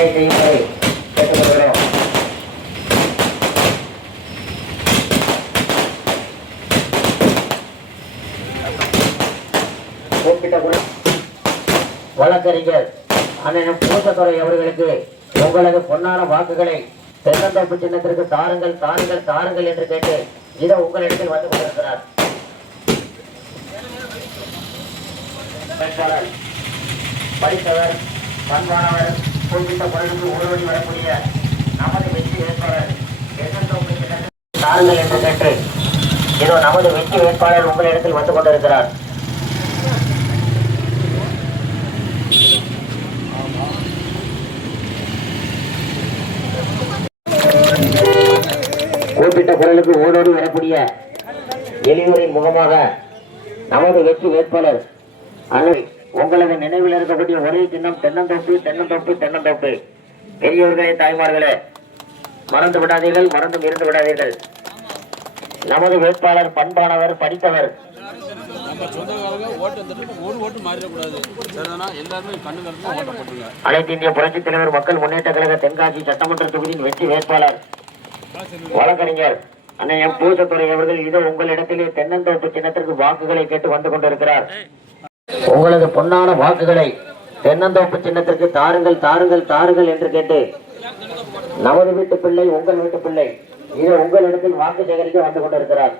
வாக்குகளை செய்யும்படி கேட்டுக்கொள்கிறோம். வழக்கறிஞர் அண்ணன் பூசத்துறை அவர்களுக்கு உங்களது பொன்னான வாக்குகளை தென்னந்தோப்பு சின்னத்திற்கு தாருங்கள் தாருங்கள் தாருங்கள் என்று கேட்டு இதோ உங்களிடத்தில் வந்து கொண்டிருக்கிறார். படித்தவர், பண்பானவர், குறிப்பிட்ட பொருளுக்கு ஓடோடி வரக்கூடிய நமது வெற்றி வேட்பாளர் தென்னந்தோப்பு சின்னத்திற்கு தாருங்கள் என்று கேட்டு இதோ நமது வெற்றி வேட்பாளர் உங்களிடத்தில் வந்து கொண்டிருக்கிறார். குறிப்பிட்ட குரலுக்கு ஓடோடி வரக்கூடிய எளியோரின் முகமாக நமது வெற்றி வேட்பாளர் அண்ணன் உங்களது நினைவில் இருக்கக்கூடிய ஒரே சின்னம் தென்னந்தோப்பு தென்னந்தோப்பு தென்னந்தோப்பு. பெரியோர்களே, தாய்மார்களே, மறந்து விடாதீர்கள், மறந்தும் இருந்து விடாதீர்கள். நமது வேட்பாளர் பண்பானவர், படித்தவர். அனைத்து இந்திய புரட்சித் தலைவர் மக்கள் முன்னேற்ற கழக தென்காசி சட்டமன்ற தொகுதியின் வெற்றி வேட்பாளர் வழக்கறிஞர் அண்ணன் எம் பூசத்துறை அவர்கள் இதோ உங்களிடத்திலே தென்னந்தோப்பு சின்னத்திற்கு வாக்குகளை கேட்டு வந்து கொண்டிருக்கிறார். உங்களது பொன்னான வாக்குகளை தென்னந்தோப்பு சின்னத்திற்கு தாருங்கள் தாருங்கள் தாருங்கள் என்று கேட்டு நமது வீட்டு பிள்ளை, உங்கள் வீட்டு பிள்ளை இதோ உங்களிடத்தில் வாக்கு சேகரிக்க வந்து கொண்டிருக்கிறார்.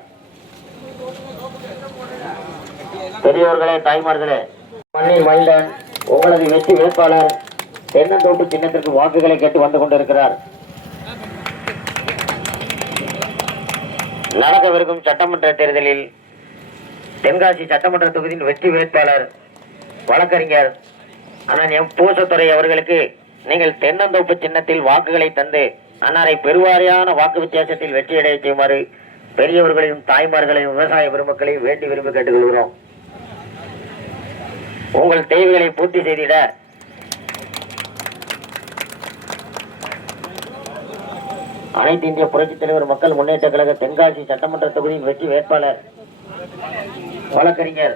பெரியோர்களே, தாய்மார்களே, மண்ணில் மைந்தன் உங்களது வெற்றி வேட்பாளர் தென்னந்தோப்பு சின்னத்திற்கு வாக்குகளை கேட்டு வந்து கொண்டிருக்கிறார். நடக்கவிருக்கும் சட்டமன்ற தேர்தலில் தென்காசி சட்டமன்ற தொகுதியின் வெற்றி வேட்பாளர் வழக்கறிஞர் அண்ணன் எம் பூசத்துறை அவர்களுக்கு நீங்கள் தென்னந்தோப்பு சின்னத்தில் வாக்குகளை தந்து அன்னாரை பெருவாரியான வாக்கு வித்தியாசத்தில் வெற்றியடைய செய்யுமாறு பெரியவர்களையும் தாய்மார்களையும் விவசாய பெருமக்களையும் வேண்டி விரும்பி கேட்டுக்கொள்கிறோம். உங்கள் தேவைகளை பூர்த்தி செய்திட அனைத்து இந்திய புரட்சித் தலைவர் மக்கள் முன்னேற்ற கழக தென்காசி சட்டமன்ற தொகுதியின் வெற்றி வேட்பாளர் வழக்கறிஞர்